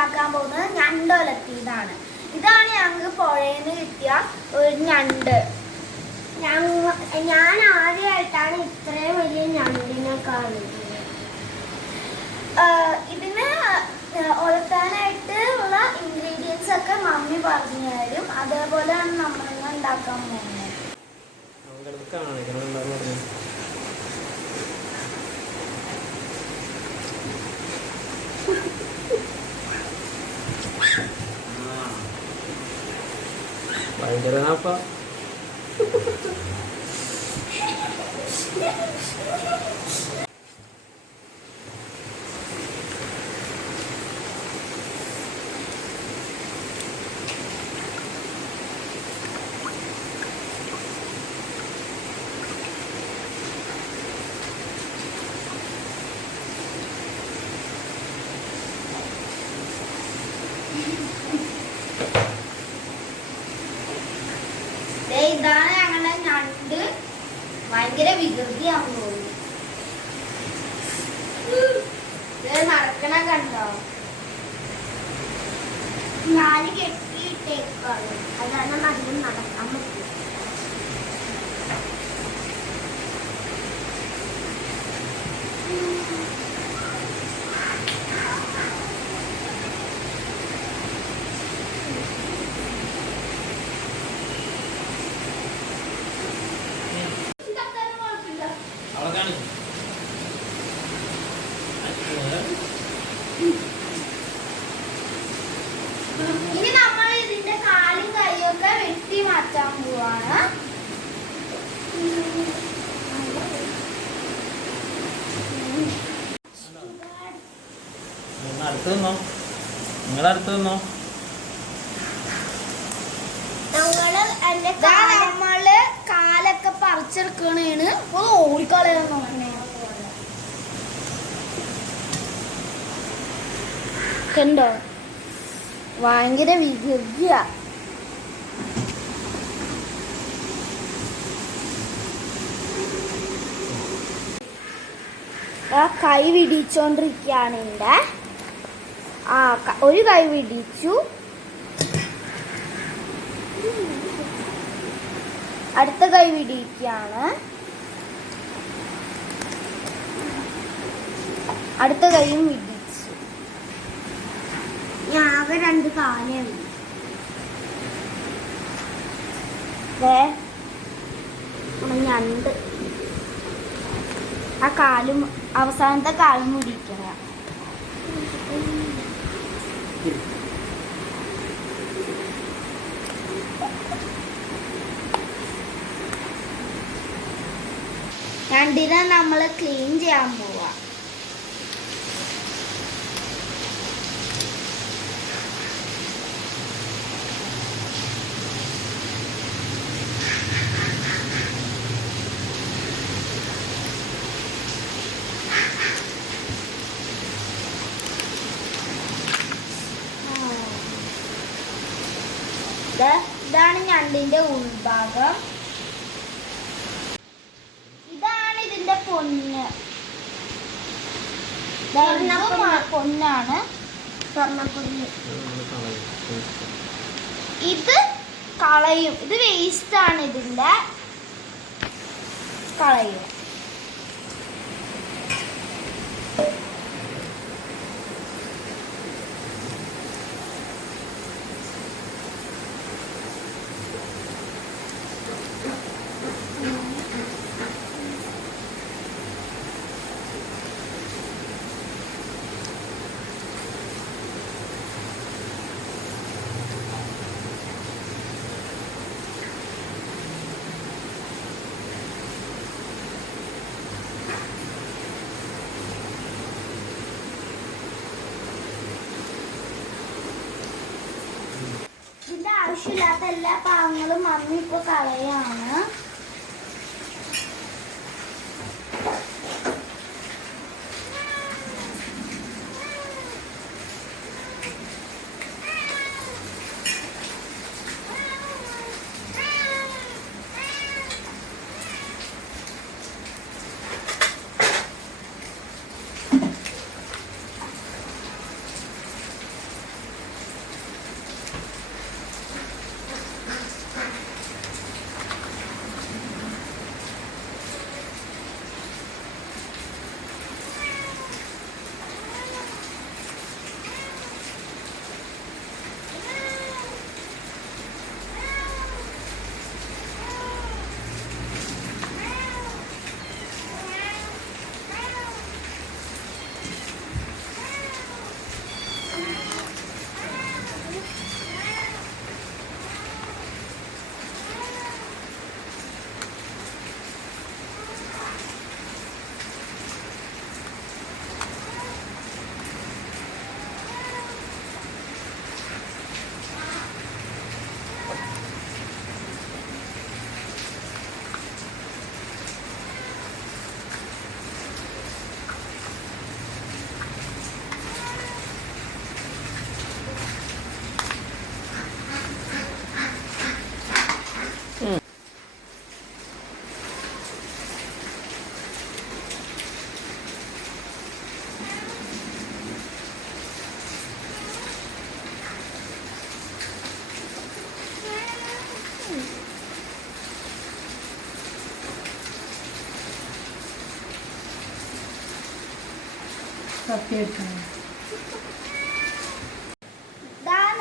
ഉണ്ടാക്കാൻ പോകുന്നത് ഞണ്ട് ഉലത്തിയതാണ്. ഇതാണ് ഞങ്ങൾക്ക് പുഴയിൽ കിട്ടിയ ഒരു ഞണ്ട്. ഞാൻ ആദ്യമായിട്ടാണ് ഇത്രയും വലിയ ഞണ്ടിനെ കാണുന്നത്. ഇതിന് ഉലത്താനായിട്ട് ഉള്ള ഇൻഗ്രീഡിയൻസ് ഒക്കെ മമ്മി പറഞ്ഞു തരും. അതേപോലെയാണ് നമ്മളിന്ന് ഉണ്ടാക്കാൻ പോകുന്നത്. ഭയങ്കര ഇതാണ് ഞങ്ങളുടെ ഞണ്ട്. ഭയങ്കര വികൃതിയാണെന്ന് തോന്നുന്നു. നടക്കണ കണ്ടോ? ഞാൻ കെട്ടിയിട്ടേക്കാണ്, അതാണ് അധികം നടക്കാൻ പറ്റും. ഇനി നമ്മൾ ഇതിന്റെ കാലും കൈയൊക്കെ വെട്ടി മാറ്റാൻ പോവാണ്. നമ്മള് കാലൊക്കെ പറിച്ചെടുക്കണേണ്. ഓടിക്കളയാൻ നോക്കണേ. കണ്ടോ? ഭയങ്കര വികൃതിയ. കൈ വിടിച്ചോണ്ടിരിക്കുകയാണ് എൻ്റെ. ഒരു കൈ വിടിച്ചു, അടുത്ത കൈ വിടിക്കുകയാണ്, അടുത്ത കൈയും വിടിച്ചു. ആകെ 2 കാലുണ്ട്. ഞണ്ട് ആ കാലും അവസാനത്തെ കാലും മുടിക്കുക. ഞണ്ടിനെ നമ്മൾ ക്ലീൻ ചെയ്യാൻ പോവാ. ഇതാണ് ഞണ്ടിന്റെ ഉൾഭാഗം. ഇതാണ് ഇതിന്റെ പൊന്ന്. പൊന്നാണ്. ഇത് കളയും. ഇത് വേസ്റ്റ് ആണ്. ഇതിന്റെ കളയും. ആവശ്യമില്ലാത്ത എല്ലാ പാവങ്ങളും മമ്മി ഇപ്പൊ കളയാണ്.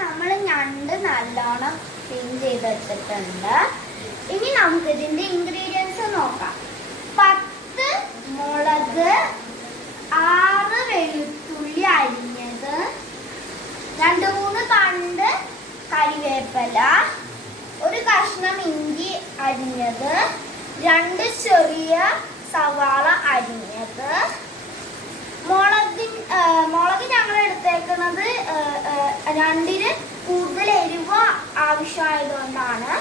നമ്മൾ ഞണ്ട് നല്ലോണം ക്ലീൻ ചെയ്തെടുത്തിട്ടുണ്ട്. ഇനി നമുക്ക് ഇതിന്റെ ഇൻഗ്രീഡിയൻസ് നോക്കാം. 10 മുളക്, 6 വെളുത്തുള്ളി അരിഞ്ഞത്, 2-3 തണ്ട് കരിവേപ്പില, 1 കഷ്ണം ഇഞ്ചി അരിഞ്ഞത്, 2 ചെറിയ സവാള അരിഞ്ഞത്. മുളക് ഞങ്ങൾ എടുത്തേക്കുന്നത് രണ്ടിന് കൂടുതൽ എരിവ് ആവശ്യമായതുകൊണ്ടാണ്.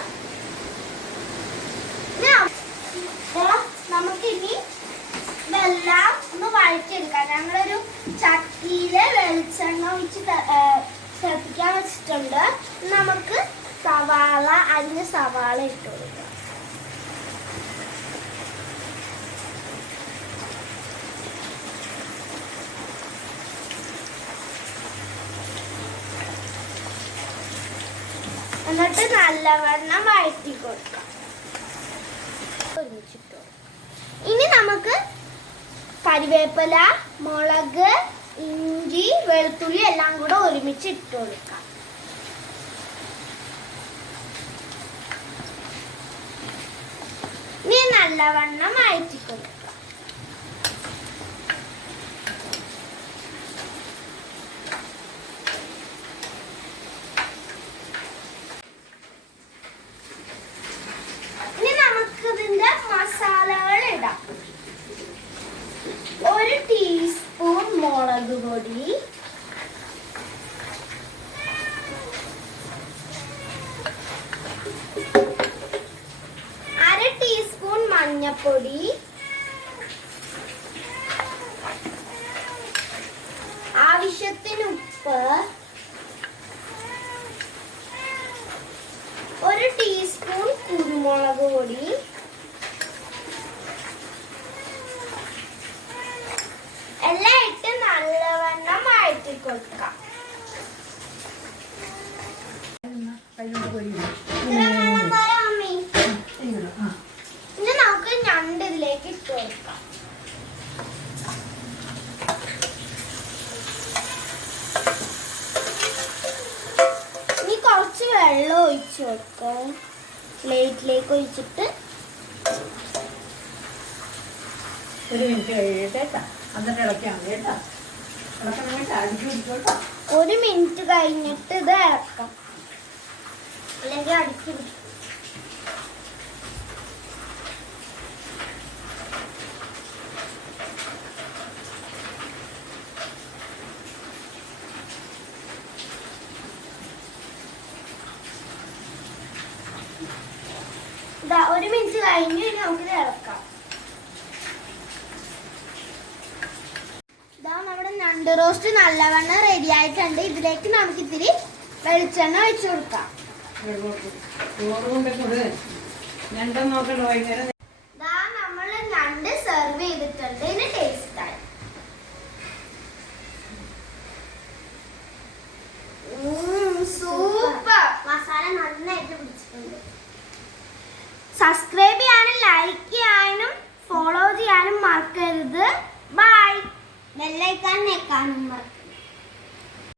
നമുക്കിനി ഇതെല്ലാം ഒന്ന് വഴറ്റിയെടുക്കാം. ഞങ്ങളൊരു ചട്ടിയില് വെളിച്ചെണ്ണ ഒഴിച്ച് ശ്രദ്ധിക്കാൻ വെച്ചിട്ടുണ്ട്. നമുക്ക് അരിഞ്ഞ സവാള ഇട്ട് കൊടുക്കാം. എന്നിട്ട് നല്ലവണ്ണം വഴറ്റി കൊടുക്കാം. ഇനി നമുക്ക് കരിവേപ്പില, മുളക്, ഇഞ്ചി, വെളുത്തുള്ളി എല്ലാം കൂടെ ഒരുമിച്ച് ഇട്ട് കൊടുക്കാം. ഇനി നല്ലവണ്ണം വഴറ്റി കൊടുക്കാം. മസാലകൾ ഇടാം. 1 ടീസ്പൂൺ മുളക് പൊടി, 1/2 ടീസ്പൂൺ മഞ്ഞൾപ്പൊടി, ആവശ്യത്തിന് ഉപ്പ്, 1 ടീസ്പൂൺ കുരുമുളക് പൊടി, എല്ലാം ഇട്ട് നല്ലവണ്ണം വഴറ്റി കൊടുക്കാം. ഇനി നമുക്ക് ഞണ്ട് ഇതിലേക്ക് ഇട്ട് കൊടുക്കാം. ഇനി കുറച്ച് വെള്ളം ഒഴിച്ചു കൊടുക്കാം. പ്ലേറ്റിലേക്ക് ഒഴിച്ചിട്ട് 1 മിനിറ്റ് കഴിയട്ടെ. 1 മിനിറ്റ് കഴിഞ്ഞിട്ട് ഇത് ഇറക്കാം, അല്ലെങ്കിൽ അടിച്ചു. ഇതാ 1 മിനിറ്റ് കഴിഞ്ഞു. ഇനി നമുക്കിത് ഇറക്കാം. നമ്മുടെ ഞണ്ട് റോസ്റ്റ് നല്ലവണ്ണം റെഡി ആയിട്ടുണ്ട്. ഇതിലേക്ക് നമുക്ക് ഇത്തിരി വെളിച്ചെണ്ണ ഒഴിച്ചു കൊടുക്കാം. നമ്മൾ ഞണ്ട് സെർവ് ചെയ്തിട്ടുണ്ട്. ഇതിന് ടേസ്റ്റ് ആയി. സൂപ്പർ. മസാല നന്നായിട്ട് പിടിച്ചിട്ടുണ്ട്. സബ്സ്ക്രൈബ് ചെയ്യാനും ലൈക്ക് ചെയ്യാനും ഫോളോ ചെയ്യാനും മറക്കരുത്. ബൈ. ബെല്ലൈക്കൺ ഞെക്കാനും മറക്കരുത്.